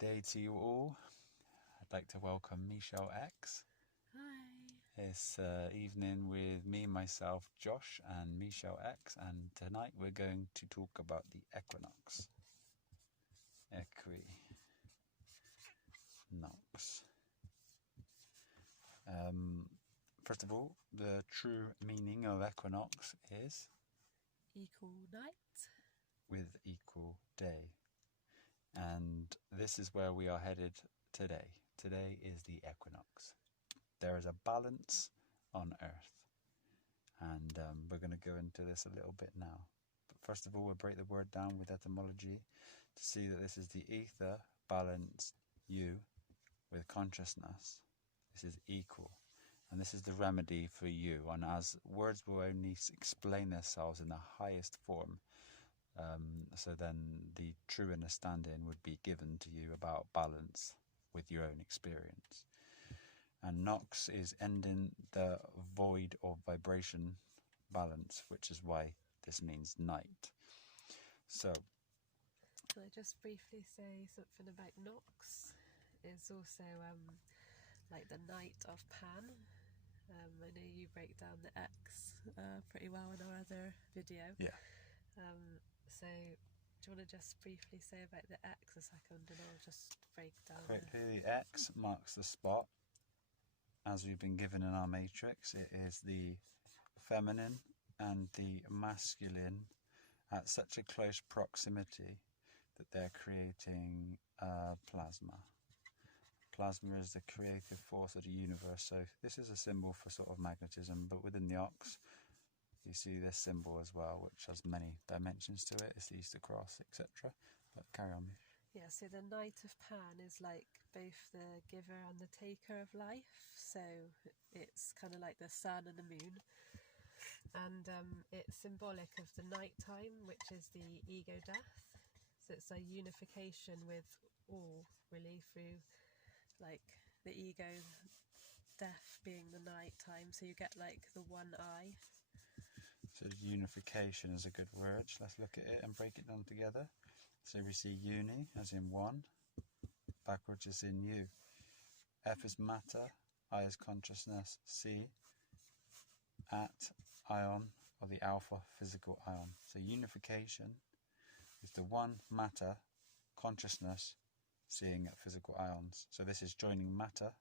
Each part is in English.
Good day to you all. I'd like to welcome Michelle X. Hi. It's evening with me, myself, Josh, and Michelle X, and tonight we're going to talk about the equinox. Equinox. First of all, the true meaning of equinox is Equal night. with equal day. And this is where we are headed today. Today is the equinox. There is a balance on Earth. And we're going to go into this a little bit now. But first of all, we'll break the word down with etymology to see that this is the ether, balance, you, with consciousness. This is equal. And this is the remedy for you. And as words will only explain themselves in the highest form, so then the true understanding would be given to you about balance with your own experience. And Nox is ending the void of vibration balance, which is why this means night. So, Can I just briefly say something about Nox? It's also like the night of Pan. I know you break down the X pretty well in our other video. yeah. So do you want to just briefly say about the X a second, and I'll just break down Quickly, the X marks the spot. As we've been given in our matrix, it is the feminine and the masculine at such a close proximity that they're creating plasma. Plasma is the creative force of the universe, so this is a symbol for sort of magnetism, but within the ox you see this symbol as well, which has many dimensions to it. It's the Easter cross, etc. But carry on. Yeah, so the night of Pan is like both the giver and the taker of life. So it's kind of like the sun and the moon. And it's symbolic of the nighttime, which is the ego death. So it's a unification with all, really, through like the ego death being the nighttime. So you get like the one eye. So unification is a good word. Let's look at it and break it down together. So we see uni as in one, backwards is in you. F is matter, I is consciousness, C at ion, or the alpha physical ion. So unification is the one matter, consciousness, seeing at physical ions. So this is joining matter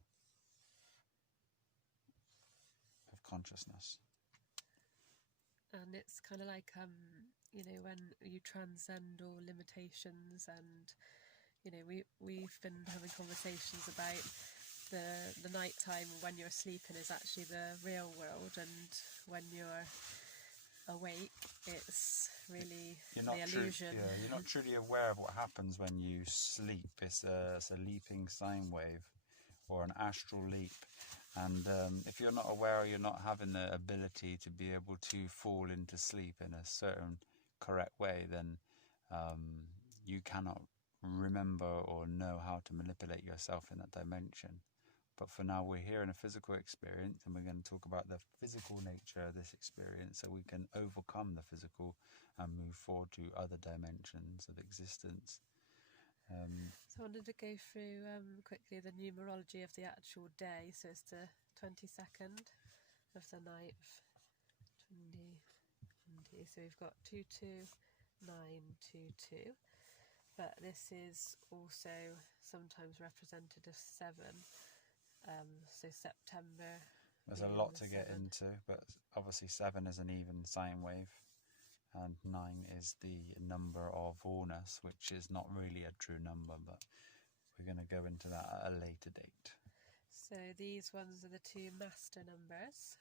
of consciousness. And it's kind of like, you know, when you transcend all limitations, and, you know, we've been having conversations about the nighttime when you're sleeping is actually the real world, and when you're awake, it's really the illusion. You're not truly aware of what happens when you sleep. It's a leaping sine wave, or an astral leap. And if you're not aware, or you're not having the ability to be able to fall into sleep in a certain correct way, then you cannot remember or know how to manipulate yourself in that dimension. But for now, we're here in a physical experience, and we're going to talk about the physical nature of this experience so we can overcome the physical and move forward to other dimensions of existence. So I wanted to go through quickly the numerology of the actual day. So it's the 22nd of the 9th, 2020. So we've got 22922. But this is also sometimes represented as 7. So September. There's a lot to get into, but obviously 7 is an even sine wave, and 9 is the number of wholeness, which is not really a true number, but we're going to go into that at a later date. So these ones are the 2 master numbers.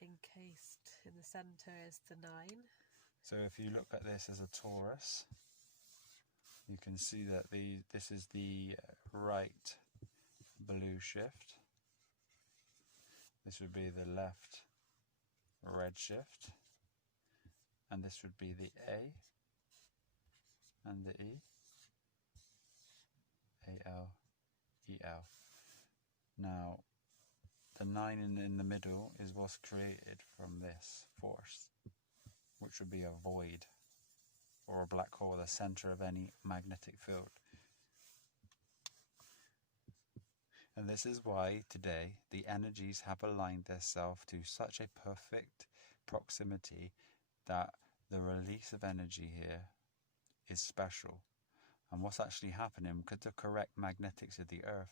Encased in the centre is the 9. So if you look at this as a torus, you can see that this is the right blue shift. This would be the left red shift. And this would be the A and the E. A-L, E-L. Now, the 9 in the middle is what's created from this force, which would be a void or a black hole, the center of any magnetic field. And this is why today the energies have aligned themselves to such a perfect proximity that the release of energy here is special. And what's actually happening, because the correct magnetics of the earth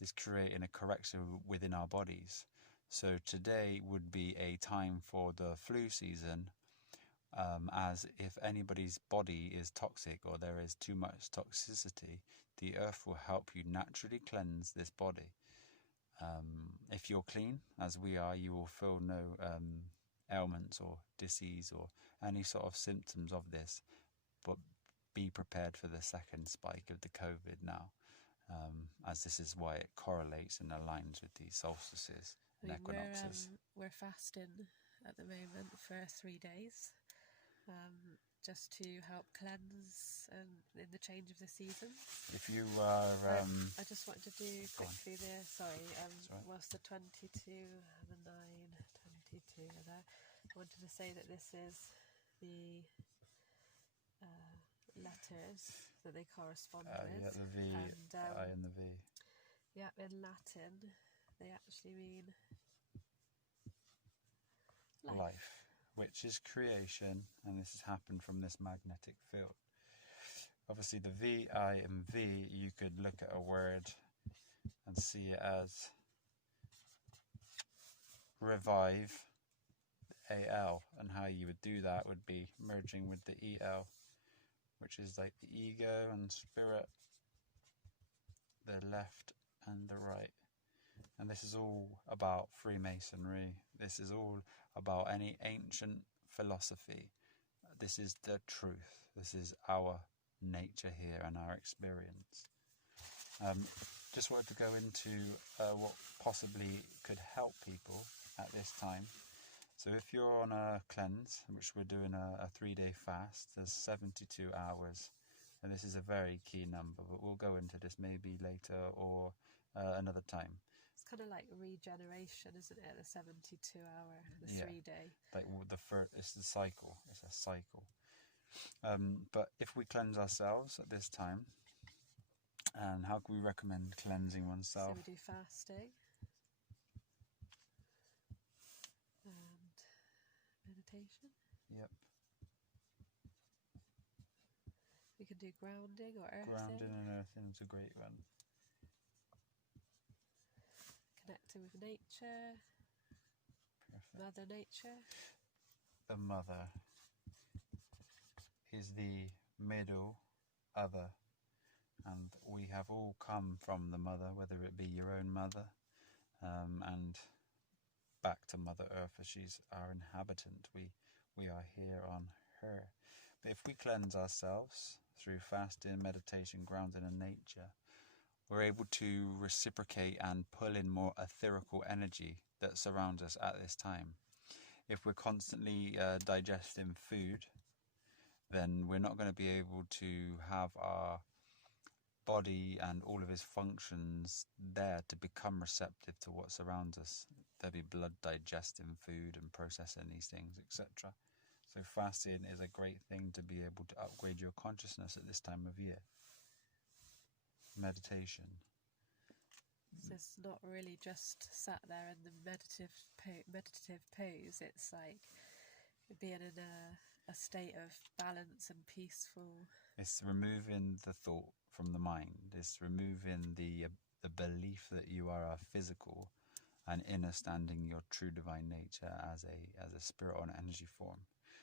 is creating a correction within our bodies. So today would be a time for the flu season, as if anybody's body is toxic or there is too much toxicity, the earth will help you naturally cleanse this body. If you're clean, as we are, you will feel no ailments or disease or any sort of symptoms of this. But be prepared for the second spike of the COVID now, as this is why it correlates and aligns with the solstices and equinoxes. We're fasting at the moment for 3 days, just to help cleanse in the change of the season. If you are... I just wanted to do quickly there, whilst the 22 and the 9, 22 are there, I wanted to say that this is the letters that they correspond with. Yeah, the V, and, I and the V. Yeah, in Latin, they actually mean life, which is creation, and this has happened from this magnetic field. Obviously, the V, I, and V, you could look at a word and see it as revive, AL, and how you would do that would be merging with the EL, which is like the ego and spirit, the left and the right. And this is all about Freemasonry. This is all about any ancient philosophy. This is the truth. This is our nature here and our experience. Just wanted to go into what possibly could help people at this time. So if you're on a cleanse, which we're doing a 3-day fast, there's 72 hours. And this is a very key number, but we'll go into this maybe later or another time. It's kind of like regeneration, isn't it? The 72-hour, the 3-day. Like it's the cycle. It's a cycle. But if we cleanse ourselves at this time, and how can we recommend cleansing oneself? So we do fasting and meditation. Yep. We can do grounding or earthing. Grounding and earthing is a great one. Connecting with nature. Perfect. Mother Nature. The mother is the middle other, and we have all come from the mother, whether it be your own mother, and back to Mother Earth, as she's our inhabitant. We are here on her. But if we cleanse ourselves through fasting, meditation, grounding in nature, we're able to reciprocate and pull in more etherical energy that surrounds us at this time. If we're constantly digesting food, then we're not going to be able to have our body and all of its functions there to become receptive to what surrounds us. There'll be blood digesting food and processing these things, etc. So fasting is a great thing to be able to upgrade your consciousness at this time of year. Meditation. So it's not really just sat there in the meditative pose. It's like being in a state of balance and peaceful. It's removing the thought from the mind. It's removing the belief that you are a physical and understanding your true divine nature as a spirit or an energy form.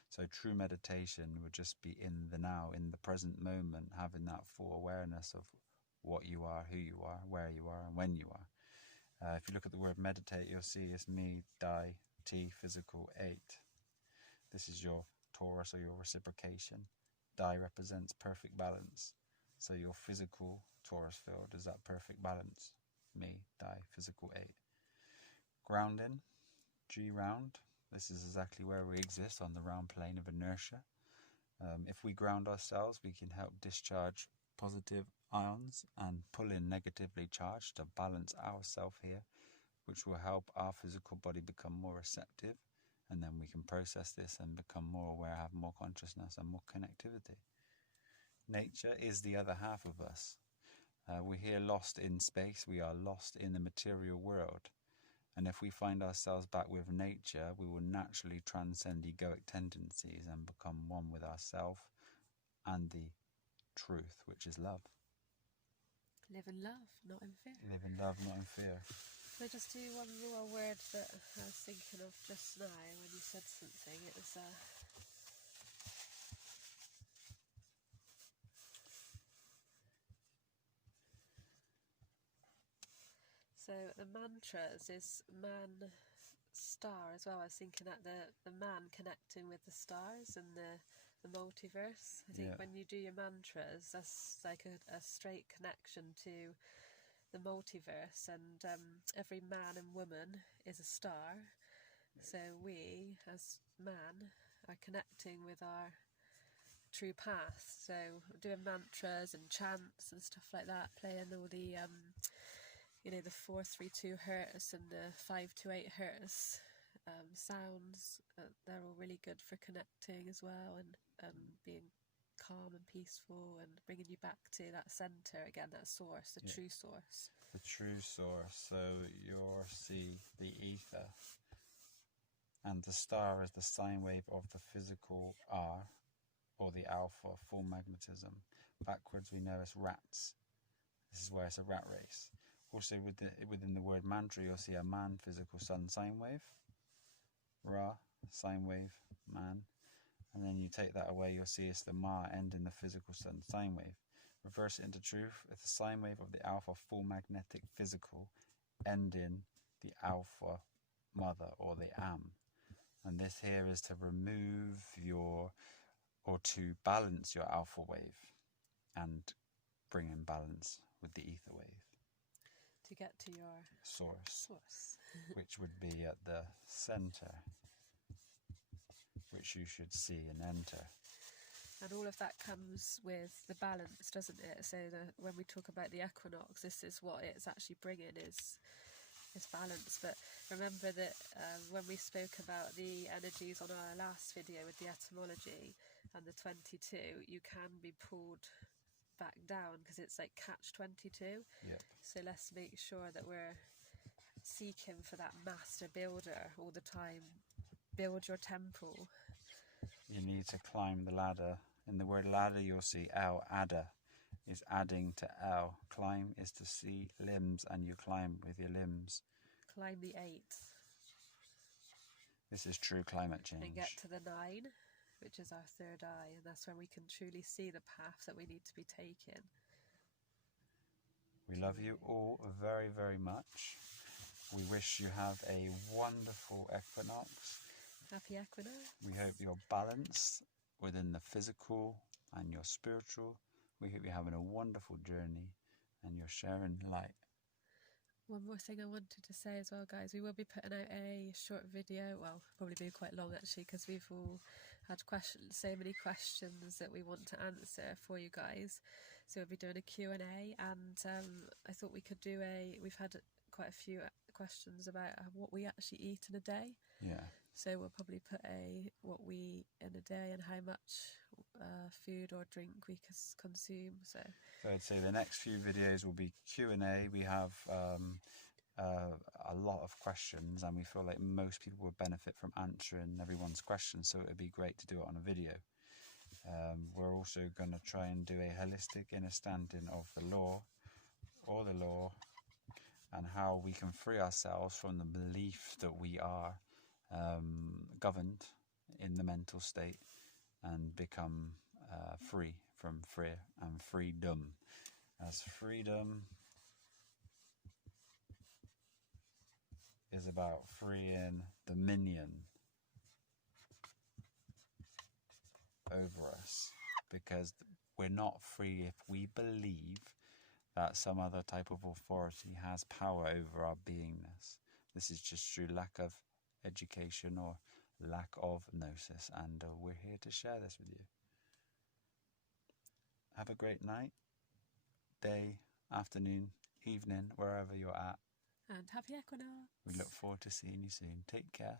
So true meditation would just be in the now, in the present moment, having that full awareness of what you are, who you are, where you are, and when you are. If you look at the word meditate, you'll see it's me, die, T, physical, 8. This is your Taurus or your reciprocation. Die represents perfect balance. So your physical Taurus field is that perfect balance. Me, die, physical, 8. Grounding, G round. This is exactly where we exist, on the round plane of inertia. If we ground ourselves, we can help discharge positive ions and pull in negatively charged to balance ourselves here, which will help our physical body become more receptive, and then we can process this and become more aware, have more consciousness and more connectivity. Nature is the other half of us. We're here lost in space. We are lost in the material world. And if we find ourselves back with nature, we will naturally transcend egoic tendencies and become one with ourselves and the truth, which is love. Live in love, not in fear. Live in love, not in fear. Can I just do one more word that I was thinking of just now when you said something? It was so the mantras is man star as well. I was thinking that the man connecting with the stars and the multiverse. I think when you do your mantras, that's like a straight connection to the multiverse, and every man and woman is a star. So we, as man, are connecting with our true path. So doing mantras and chants and stuff like that, playing all the the 4-3-2 hertz and the 5-8 hertz sounds. They're all really good for connecting as well, and being calm and peaceful, and bringing you back to that center again, that source, the true source. The true source. So you'll see the ether, and the star is the sine wave of the physical R, or the alpha, full magnetism. Backwards we know it's rats. This is where it's a rat race. Also within the word mantra, you'll see a man, physical sun, sine wave. Ra, sine wave, man. And then you take that away, you'll see it's the ma, end in the physical sun, sine wave. Reverse it into truth, it's the sine wave of the alpha, full magnetic physical, end in the alpha mother, or the am. And this here is to remove or to balance your alpha wave and bring in balance with the ether wave. To get to your source. Which would be at the center, which you should see and enter. And all of that comes with the balance, doesn't it? So when we talk about the equinox, this is what it's actually bringing, is balance. But remember that when we spoke about the energies on our last video with the etymology and the 22, you can be pulled back down because it's like catch 22. Yep. So let's make sure that we're seeking for that master builder all the time. Build your temple. You need to climb the ladder. In the word ladder, you'll see L, adder, is adding to L. Climb is to see limbs, and you climb with your limbs. Climb the 8. This is true climate change. And get to the 9, which is our third eye, and that's when we can truly see the path that we need to be taking. We love you all very, very much. We wish you have a wonderful equinox. Happy equinox. We hope you're balanced within the physical and your spiritual. We hope you're having a wonderful journey and you're sharing light. One more thing I wanted to say as well, guys. We will be putting out a short video. Well, probably be quite long actually, because we've all had so many questions that we want to answer for you guys. So we'll be doing a Q&A, and I thought we could do we've had quite a few questions about what we actually eat in a day. Yeah. So we'll probably put what we eat in a day and how much food or drink we consume. So I'd say the next few videos will be Q&A. We have a lot of questions, and we feel like most people would benefit from answering everyone's questions, so it would be great to do it on a video. We're also going to try and do a holistic understanding of the law, and how we can free ourselves from the belief that we are governed in the mental state and become free from fear and freedom. As freedom is about freeing dominion over us, because we're not free if we believe that some other type of authority has power over our beingness. This is just through lack of education or lack of gnosis, and we're here to share this with you. Have a great night, day, afternoon, evening, wherever you're at. And happy equinox. We look forward to seeing you soon. Take care.